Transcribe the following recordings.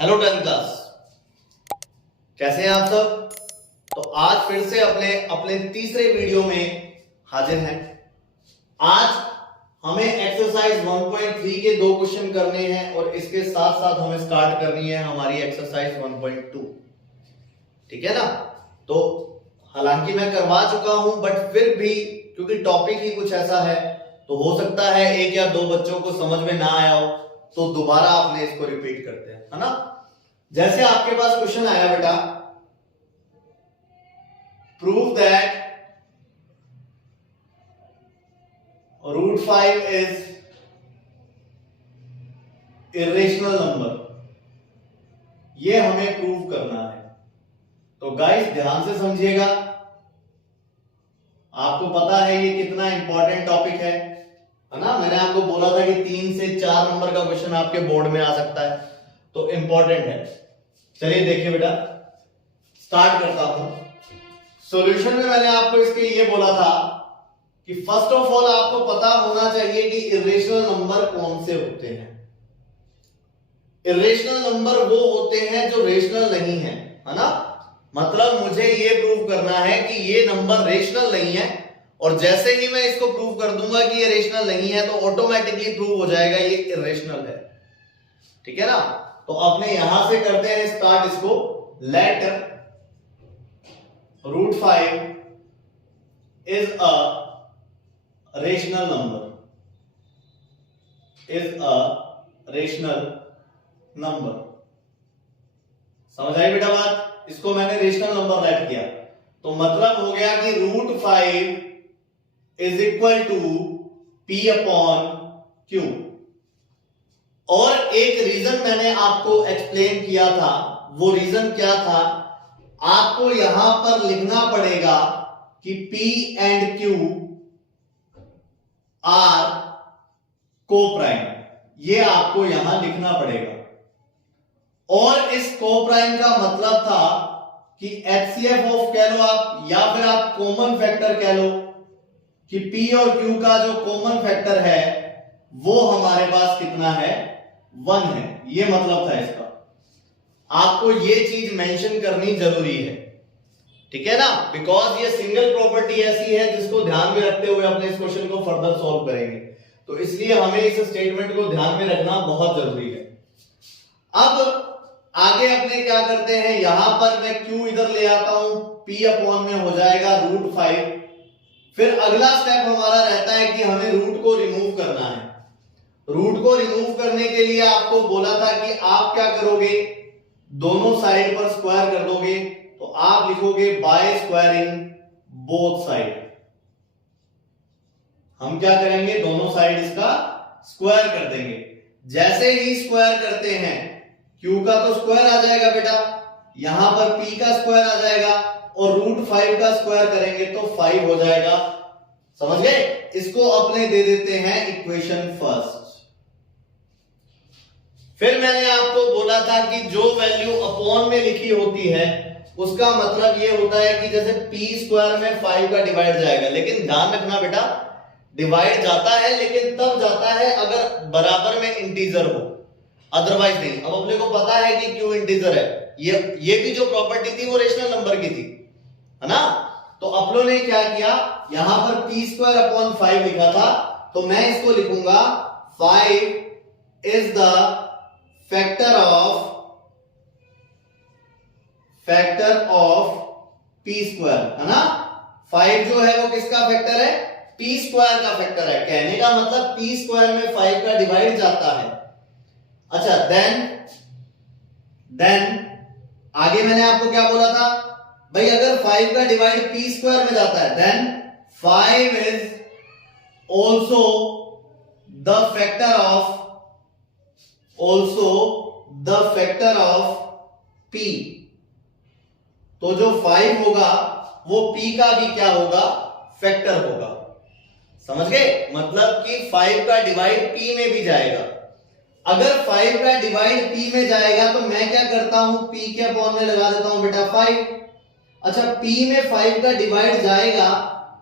Hello 10th class, कैसे हैं आप सब। तो आज फिर से अपने अपने तीसरे वीडियो में हाजिर हैं। आज हमें एक्सरसाइज 1.3 के दो क्वेश्चन करने हैं और इसके साथ साथ हमें स्टार्ट करनी है हमारी एक्सरसाइज 1.2। ठीक है ना। तो हालांकि मैं करवा चुका हूं बट फिर भी क्योंकि टॉपिक ही कुछ ऐसा है तो हो सकता है एक या दो बच्चों को समझ में ना आया हो तो दोबारा आपने इसको रिपीट करते हैं, है ना। जैसे आपके पास क्वेश्चन आया बेटा, prove that √5 is irrational number, ये हमें प्रूव करना है। तो गाइस ध्यान से समझिएगा, आपको पता है ये कितना इंपॉर्टेंट टॉपिक है ना। मैंने आपको बोला था कि 3 से 4 नंबर का क्वेश्चन आपके बोर्ड में आ सकता है, तो इंपॉर्टेंट है। चलिए देखिए बेटा, स्टार्ट करता हूं। सॉल्यूशन में मैंने आपको इसके ये बोला था कि फर्स्ट ऑफ ऑल आपको पता होना चाहिए कि इरेशनल नंबर कौन से होते हैं। इरेशनल नंबर वो होते हैं जो रेशनल नहीं है ना। मतलब मुझे ये प्रूव करना है कि ये नंबर रेशनल नहीं है, और जैसे ही मैं इसको प्रूव कर दूंगा कि ये रेशनल नहीं है तो ऑटोमेटिकली प्रूव हो जाएगा ये इरेशनल है। ठीक है ना। तो अपने यहां से करते हैं स्टार्ट इसको। Let √5 is a rational number, is a rational number. समझ आई बेटा बात। इसको मैंने रेशनल नंबर लेट किया तो मतलब हो गया कि √5 is equal to P upon Q। और एक रीजन मैंने आपको एक्सप्लेन किया था, वो रीजन क्या था, आपको यहां पर लिखना पड़ेगा कि P and Q are coprime, ये आपको यहां लिखना पड़ेगा। और इस कोप्राइम का मतलब था कि HCF ऑफ कह लो आप, या फिर आप कॉमन फैक्टर कह लो कि P और Q का जो कॉमन फैक्टर है वो हमारे पास कितना है, 1 है। ये मतलब था इसका। आपको ये चीज मेंशन करनी जरूरी है, ठीक है ना, बिकॉज ये सिंगल प्रॉपर्टी ऐसी है जिसको ध्यान में रखते हुए अपने इस क्वेश्चन को फर्दर सॉल्व करेंगे। तो इसलिए हमें इस स्टेटमेंट को ध्यान में रखना बहुत जरूरी है। अब आगे अपने क्या करते हैं, यहां पर मैं Q इधर ले आता हूं, P अपॉन में हो जाएगा √5। फिर अगला स्टेप हमारा रहता है कि हमें रूट को रिमूव करना है। रूट को रिमूव करने के लिए आपको बोला था कि आप क्या करोगे, दोनों साइड पर स्क्वायर कर दोगे। तो आप लिखोगे बाय स्क्वायरिंग बोथ साइड। हम क्या करेंगे, दोनों साइड इसका स्क्वायर कर देंगे। जैसे ही स्क्वायर करते हैं Q का तो स्क्वायर आ जाएगा बेटा, यहां पर P का स्क्वायर आ जाएगा, और √5 का स्क्वायर करेंगे तो 5 हो जाएगा। समझ गए। इसको अपने दे देते हैं इक्वेशन फर्स्ट। फिर मैंने आपको बोला था कि जो वैल्यू अपॉन में लिखी होती है उसका मतलब ये होता है कि जैसे P² में 5 का डिवाइड जाएगा, लेकिन ध्यान रखना बेटा, डिवाइड जाता है लेकिन तब जाता है अगर बराबर में इंटीजर हो, अदरवाइज नहीं। अब अपने को पता है कि Q इंटीजर है, ये भी जो प्रॉपर्टी थी वो रेशनल नंबर की थी, है ना। तो अपनों ने क्या किया, यहां पर P² अपॉन 5 लिखा था, तो मैं इसको लिखूंगा 5 is the factor of P², है ना। 5 जो है वो किसका फैक्टर है, P² का फैक्टर है। कहने का मतलब P² में 5 का डिवाइड जाता है। अच्छा, देन आगे मैंने आपको क्या बोला था भाई, अगर 5 का डिवाइड P² में जाता है then 5 is also the factor of P। तो जो 5 होगा वो P का भी क्या होगा, फैक्टर होगा। समझ गए। मतलब कि 5 का डिवाइड P में भी जाएगा। अगर 5 का डिवाइड P में जाएगा तो मैं क्या करता हूं, P के अपॉन में लगा देता हूं बेटा 5। अच्छा, P में 5 का डिवाइड जाएगा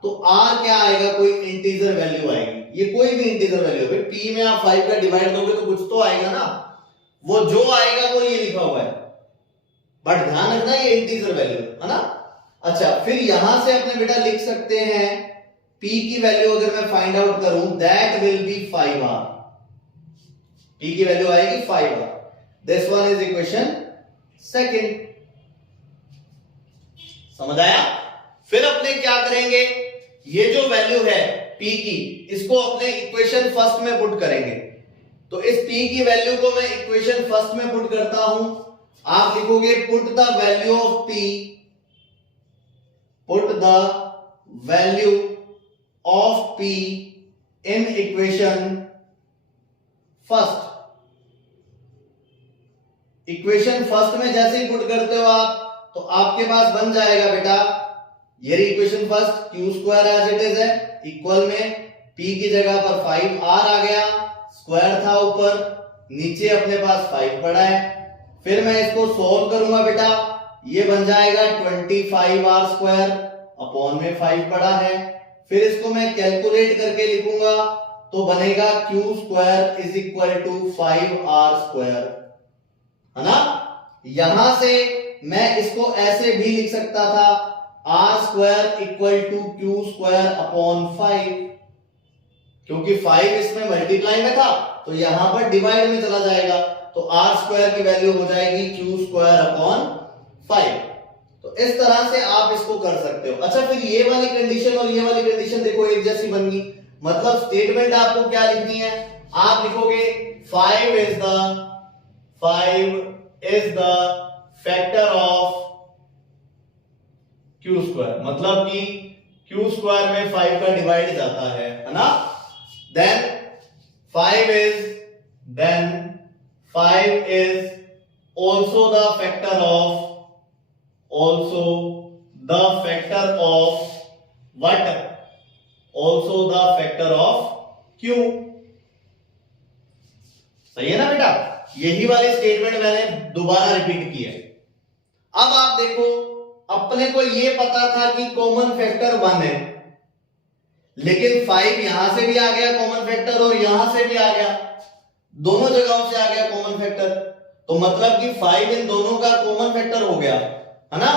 तो R क्या आएगा, कोई इंटीजर वैल्यू आएगी। ये कोई भी इंटीजर वैल्यू है, P में आप 5 का डिवाइड दोगे तो कुछ तो आएगा ना। वो जो आएगा वो ये लिखा हुआ है, बट ध्यान रखना ये इंटीजर वैल्यू है ना। अच्छा, फिर यहां से अपने बेटा लिख सकते हैं p की वैल्यू अगर मैं फाइंड आउट करूं, that will be 5r। p की वैल्यू आएगी 5r। This one is equation second. समझ आया? फिर अपने क्या करेंगे, ये जो वैल्यू है p की, इसको अपने इक्वेशन फर्स्ट में पुट करेंगे। तो इस p की वैल्यू को मैं इक्वेशन फर्स्ट में पुट करता हूं। आप लिखोगे put the value of p, put the value of p in equation first. Equation first में जैसे ही पुट करते हो आप, तो आपके पास बन जाएगा बेटा ये equation first, Q square as it is है, इक्वल में p की जगह पर 5r आ गया, स्क्वायर था ऊपर, नीचे अपने पास 5 पड़ा है। फिर मैं इसको सॉल्व करूंगा बेटा, ये बन जाएगा 25r स्क्वायर, अपॉन में 5 पड़ा है। फिर इसको मैं कैलकुलेट करके लिखूंगा तो बनेगा q square is equal to 5r square, है ना। यहां से मैं इसको ऐसे भी लिख सकता था, r square equal to Q square upon 5, क्योंकि 5 इसमें मल्टीप्लाई में था तो यहां पर डिवाइड में चला जाएगा, तो r स्क्वायर की वैल्यू हो जाएगी क्यू स्क्वायर अपॉन 5। तो इस तरह से आप इसको कर सकते हो। अच्छा, फिर ये वाली कंडीशन और ये वाली कंडीशन देखो एक जैसी बन गई, मतलब स्टेटमेंट आपको क्या लिखनी है, आप लिखोगे 5 is the factor of Q square, मतलब कि क्यू स्क्वायर में 5 का डिवाइड जाता है ना। Then 5 is also the factor of what? Also the factor of Q। सही है ना बेटा? यही वाली स्टेटमेंट मैंने दोबारा रिपीट की है। अब आप देखो, अपने को ये पता था कि कॉमन फैक्टर 1 है, लेकिन 5 यहां से भी आ गया कॉमन फैक्टर और यहां से भी आ गया, दोनों जगहों से आ गया कॉमन फैक्टर, तो मतलब कि 5 इन दोनों का कॉमन फैक्टर हो गया, है ना।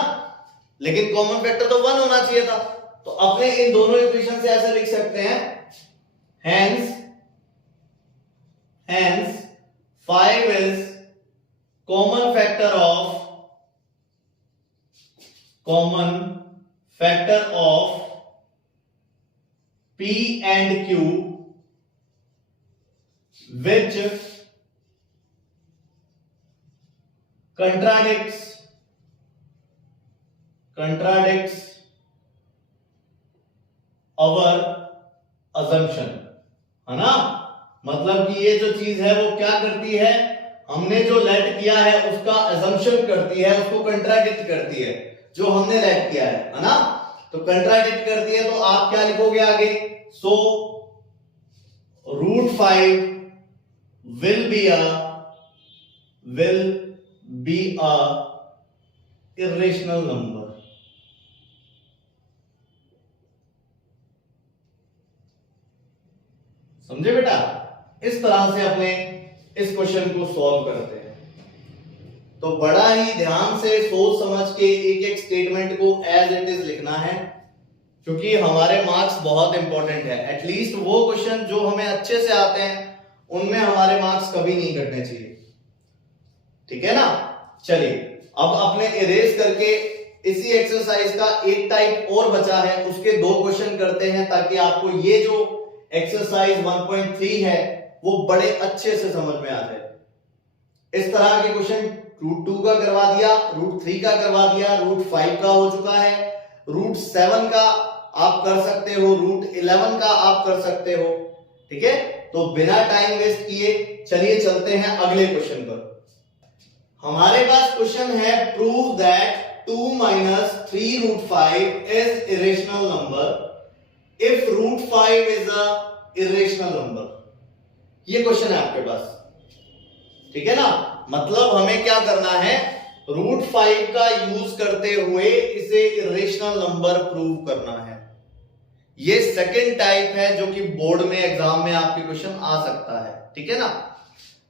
लेकिन कॉमन फैक्टर तो 1 होना चाहिए था, तो अपने इन दोनों इक्वेशन से ऐसे लिख सकते हैं, hence 5 is common factor of P and Q which contradicts our assumption, है ना। मतलब कि ये जो चीज है वो क्या करती है, हमने जो लेट किया है उसका assumption करती है, उसको कंट्राडिक्ट करती है जो हमने लेट किया है ना। तो कंट्राडिक्ट करती है, तो आप क्या लिखोगे आगे, सो √5 will be a irrational number। समझे बेटा? इस तरह से अपने इस क्वेश्चन को सॉल्व करते हैं। तो बड़ा ही ध्यान से सोच समझ के एक एक स्टेटमेंट को एज इट इज लिखना है, क्योंकि हमारे मार्क्स बहुत इंपॉर्टेंट है। एटलीस्ट वो क्वेश्चन जो हमें अच्छे से आते हैं उनमें हमारे मार्क्स कभी नहीं कटने चाहिए, ठीक है ना। चलिए, अब अपने इरेज करके इसी एक्सरसाइज का एक टाइप और बचा है, उसके 2 क्वेश्चन करते हैं, ताकि आपको ये जो एक्सरसाइज 1.3 है वो बड़े अच्छे से समझ में आ जाए। इस तरह के क्वेश्चन √2 का करवा दिया, √3 का करवा दिया, √5 का हो चुका है, √7 का आप कर सकते हो, √11 का आप कर सकते हो, ठीक है। तो बिना टाइम वेस्ट किए चलिए चलते हैं अगले क्वेश्चन पर। हमारे पास क्वेश्चन है, prove that 2 - 3√5 is irrational number if √5 is a irrational number। ये क्वेश्चन है आपके पास, ठीक है ना। मतलब हमें क्या करना है, √5 का यूज करते हुए इसे इरेशनल नंबर प्रूव करना है। ये सेकंड टाइप है जो कि बोर्ड में एग्जाम में आपके क्वेश्चन आ सकता है, ठीक है ना।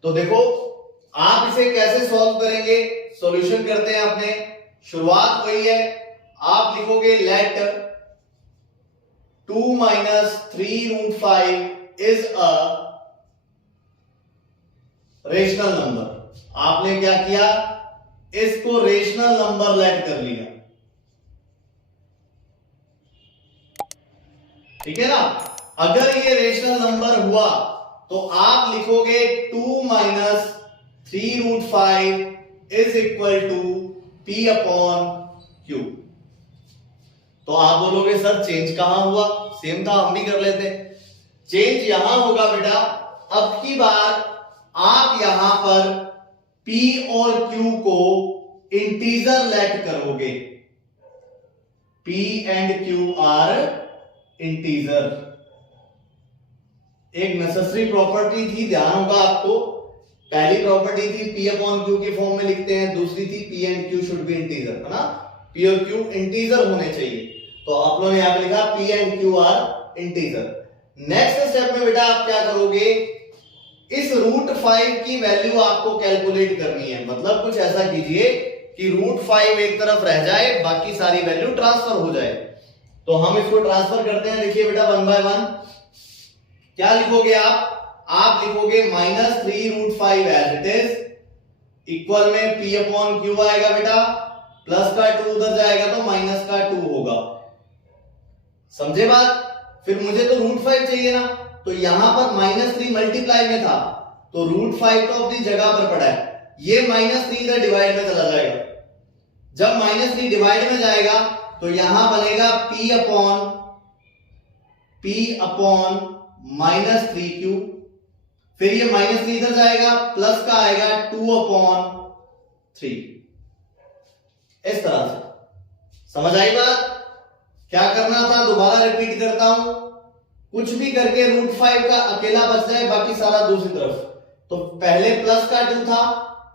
तो देखो, आप इसे कैसे सॉल्व करेंगे, सॉल्यूशन करते हैं अपने। शुरुआत वही है, आप लिखोगे let 2 minus 3√5 is a rational number. आपने क्या किया, इसको रेशनल नंबर लेट कर लिया, ठीक है ना। अगर ये रेशनल नंबर हुआ तो आप लिखोगे 2 minus 3√5 is equal to P upon Q। तो आप बोलोगे सर चेंज कहां हुआ, सेम था हम भी कर लेते। चेंज यहां होगा बेटा, अब की बार आप यहां पर P और Q को इंटीजर लेट करोगे। P and Q are integer. एक नेसेसरी प्रॉपर्टी थी, ध्यान होगा आपको। पहली प्रॉपर्टी थी P अपॉन Q के फॉर्म में लिखते हैं, दूसरी थी P and Q should be integer, है ना। P और Q इंटीजर होने चाहिए, तो आप लोगों ने यहां पे लिखा P and Q are integer. Next step में बेटा आप क्या करोगे, इस √5 की वैल्यू आपको कैलकुलेट करनी है। मतलब कुछ ऐसा कीजिए कि √5 एक तरफ रह जाए, बाकी सारी वैल्यू ट्रांसफर हो जाए। तो हम इसको ट्रांसफर करते हैं। देखिए बेटा 1 बाय 1 क्या लिखोगे आप लिखोगे minus 3√5 as it is, equal में P अपॉन Q आएगा बेटा, प्लस का 2 उधर जाएगा तो माइनस का 2 होगा। समझे बात। फिर मुझे तो √5 चाहिए ना, तो यहां पर -3 मल्टीप्लाई में था, तो √5 तो अपनी जगह पर पड़ा है। ये -3 इधर डिवाइड में चला जाएगा। जब -3 डिवाइड में जाएगा तो यहां बनेगा P अपॉन -3Q। फिर ये -3 इधर जाएगा, प्लस का आएगा 2 अपॉन 3। इस तरह से समझ आई बात। क्या करना था दोबारा रिपीट करता हूं, कुछ भी करके √5 का अकेला बच जाए, बाकी सारा दूसरी तरफ। तो पहले प्लस का 2 था,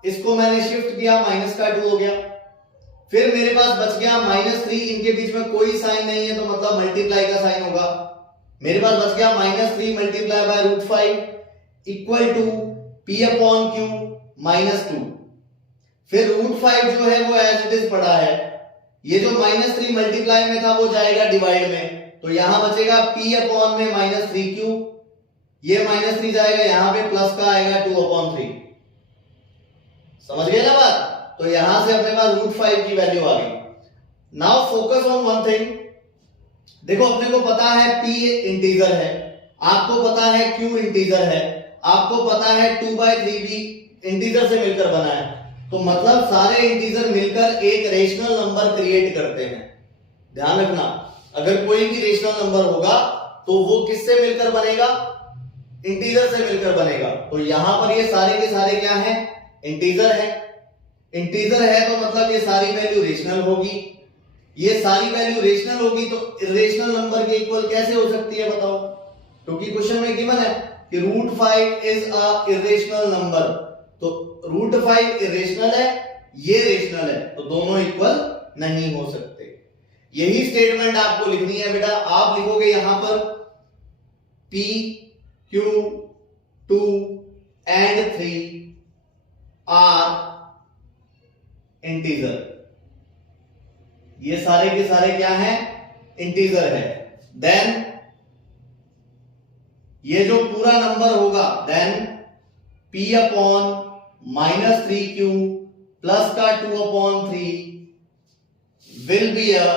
इसको मैंने शिफ्ट किया, माइनस का 2 हो गया। फिर मेरे पास बच गया -3, इनके बीच में कोई साइन नहीं है तो मतलब मल्टीप्लाई का साइन होगा। मेरे पास बच गया -3 multiply by √5 equal to P upon Q -2। फिर √5 जो है वो एज इट इज पड़ा है। ये जो -3 मल्टीप्लाई में था वो जाएगा डिवाइड में, तो यहां बचेगा P अपॉन में -3Q। ये -3 जाएगा यहां पे, प्लस का आएगा 2 अपॉन 3। समझ गए ना बात। तो यहां से अपने पास √5 की वैल्यू आ गई। Now focus on one thing. देखो अपने को पता है P इंटीजर है, आपको पता है Q इंटीजर है, आपको पता है 2/3 भी इंटीजर से मिलकर बना है। तो मतलब सारे इंटीजर मिलकर एक रेशनल नंबर क्रिएट करते हैं। ध्यान रखना, अगर कोई भी रेशनल नंबर होगा तो वो किससे मिलकर बनेगा, इंटीजर से मिलकर बनेगा। तो यहां पर ये सारे के सारे क्या हैं, इंटीजर है। इंटीजर है तो मतलब ये सारी वैल्यू रेशनल होगी। ये सारी वैल्यू रेशनल होगी तो इरेशनल नंबर के इक्वल कैसे हो सकती है बताओ। क्योंकि क्वेश्चन में गिवन है कि √5 इज अ इरेशनल नंबर, तो √5 इरेशनल है, ये रेशनल है, तो दोनों इक्वल नहीं हो सकते। यही स्टेटमेंट आपको लिखनी है बेटा। आप लिखोगे यहां पर P, Q, 2 and 3 are integer. ये सारे के सारे क्या हैं, इंटीजर है। देन ये जो पूरा नंबर होगा, then P upon -3Q plus का 2 upon 3 will be a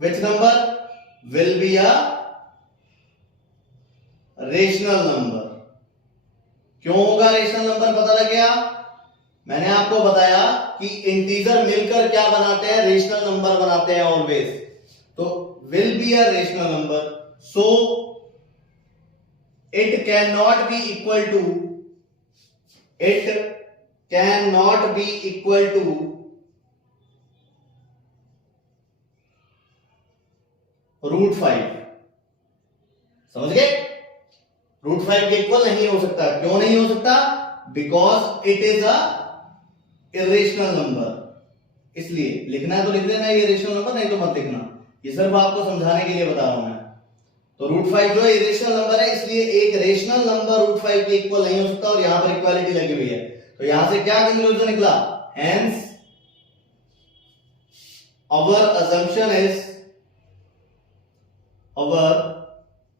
which number, will be a rational number. क्यों होगा रेशनल नंबर, पता लग गया। मैंने आपको बताया कि इंटीजर मिलकर क्या बनाते हैं, रेशनल नंबर बनाते हैं ऑलवेज। तो will be a rational number, so it cannot be equal to √5। समझ गए। √5 के इक्वल नहीं हो सकता। क्यों नहीं हो सकता, because it is a irrational number. इसलिए लिखना है तो लिख लेना ये रेशनल नंबर, नहीं तो मत लिखना। ये सिर्फ आपको समझाने के लिए बता रहा हूं मैं। तो √5 जो है इरेशनल नंबर है, इसलिए एक रेशनल नंबर √5 के इक्वल नहीं हो सकता, और यहां पर इक्वालिटी लगी हुई है। तो यहां से क्या कंक्लूजन निकला? Hence our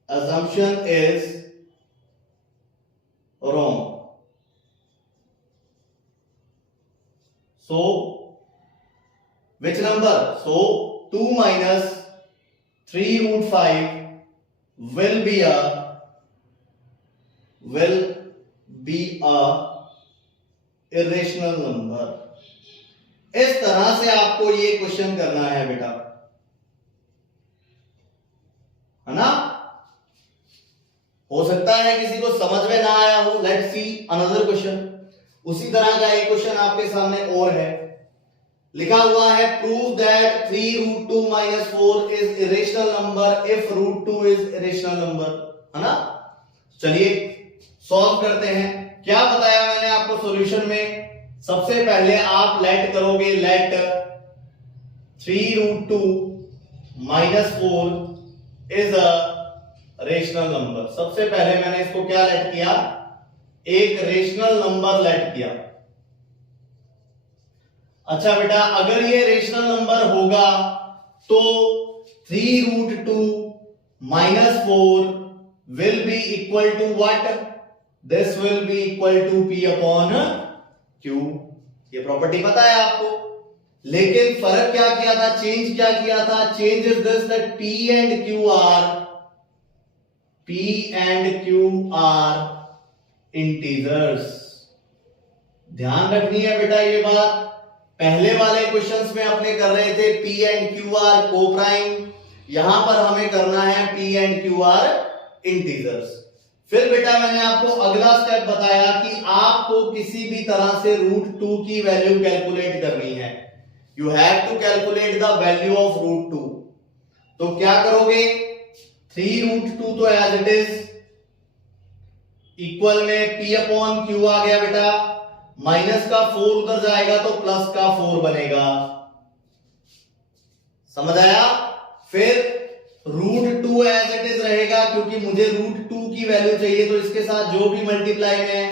assumption is wrong. So which number? So 2 minus 3√5 will be a irrational number. इस तरह से आपको ये क्वेश्चन करना है बेटा, है ना? हो सकता है किसी को समझ में ना आया हो। Let's see another question. उसी तरह का एक क्वेश्चन आपके सामने और है, लिखा हुआ है prove that 3√2 minus 4 is irrational number if √2 is irrational number, है ना? चलिए सॉल्व करते हैं। क्या बताया मैंने आपको सॉल्यूशन में? सबसे पहले आप लेट करोगे, let 3√2 minus 4 is a rational number. सबसे पहले मैंने इसको क्या लेट किया? एक रेशनल नंबर लेट किया। अच्छा बेटा, अगर ये रेशनल नंबर होगा तो 3√2 minus 4 will be equal to what? This will be equal to P upon Q। ये प्रॉपर्टी पता है आपको, लेकिन फर्क क्या किया था? चेंज क्या किया था? Change is this that P and Q are integers. ध्यान रखनी है बेटा ये बात। पहले वाले क्वेश्चंस में अपने कर रहे थे P and Q are coprime, यहां पर हमें करना है P and Q are integers. फिर बेटा मैंने आपको अगला स्टेप बताया कि आपको किसी भी तरह से √2 की वैल्यू कैलकुलेट करनी है। You have to calculate the value of √2। तो क्या करोगे? 3√2 तो एज इट इज, इक्वल में P अपॉन Q आ गया बेटा, माइनस का 4 उधर जाएगा तो प्लस का 4 बनेगा। समझ आया? फिर √2 एज इट इज रहेगा, क्योंकि मुझे √2 की वैल्यू चाहिए, तो इसके साथ जो भी मल्टीप्लाई में है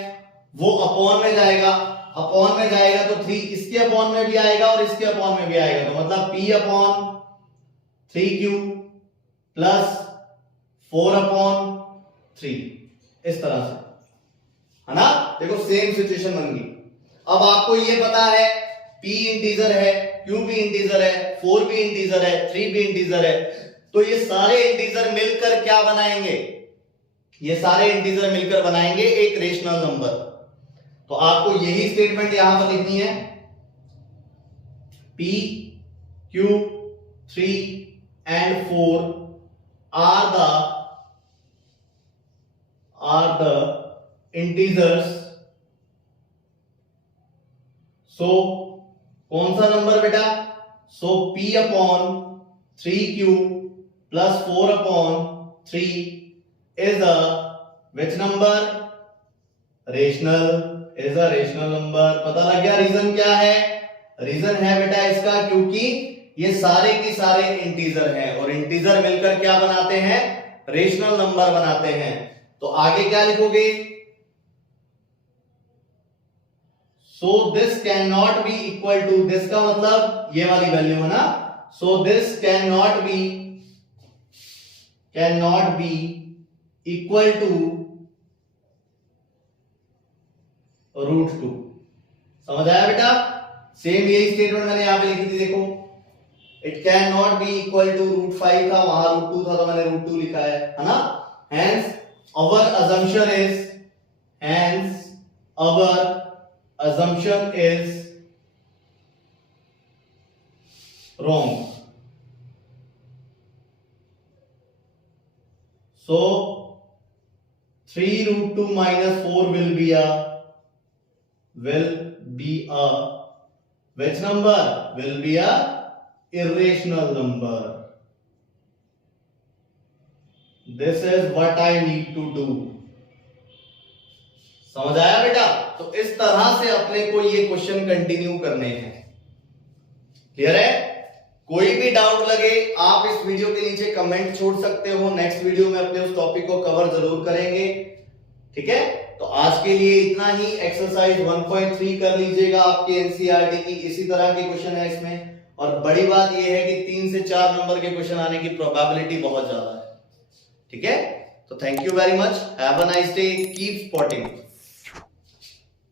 वो अपॉन में जाएगा। अपॉन में जाएगा तो 3 इसके अपॉन में भी आएगा और इसके अपॉन में भी आएगा, तो मतलब P upon 3Q plus 4 upon 3, इस तरह से, है ना? देखो सेम सिचुएशन बन गई। अब आपको ये पता है P इंटीजर है, Q भी इंटीजर है, 4 भी इंटीजर है, 3 भी इंटीजर है, तो ये सारे इंटीजर मिलकर क्या बनाएंगे? ये सारे इंटीजर मिलकर बनाएंगे एक रेशनल नंबर। तो आपको यही स्टेटमेंट यहां पर लिखनी है, P, Q, 3 and 4 are the integers। सो कौन सा नंबर बेटा? सो P upon 3Q plus 4 upon 3 is a which number? Rational, is a rational number. पता लग गया रीजन क्या है? रीजन है बेटा इसका क्योंकि ये सारे की सारे इंटीजर हैं, और इंटीजर मिलकर क्या बनाते हैं? रेशनल नंबर बनाते हैं। तो आगे क्या लिखोगे? So this cannot be equal to, this का मतलब ये वाली वैल्यू है ना, so this cannot be equal to √2। समझ आया बेटा? सेम यही स्टेटमेंट मैंने यहां पे लिखी थी, देखो it cannot be equal to √5 था, वहां √2 था तो मैंने √2 लिखा है ना? Hence our assumption is wrong। So 3√2 minus 4 will be a which number? Will be a irrational number। This is what I need to do। समझ आया बेटा? तो इस तरह से अपने को ये क्वेश्चन कंटिन्यू करने हैं। क्लियर है? कोई भी डाउट लगे आप इस वीडियो के नीचे कमेंट छोड़ सकते हो, नेक्स्ट वीडियो में अपने उस टॉपिक को कवर जरूर करेंगे। ठीक है, तो आज के लिए इतना ही। एक्सरसाइज 1.3 कर लीजिएगा, आपके एनसीईआरटी की इसी तरह के क्वेश्चन है इसमें, और बड़ी बात यह है कि 3 से 4 नंबर के क्वेश्चन आने की प्रोबेबिलिटी बहुत ज्यादा है। ठीक है, तो thank you very much, have a nice day, keep spotting.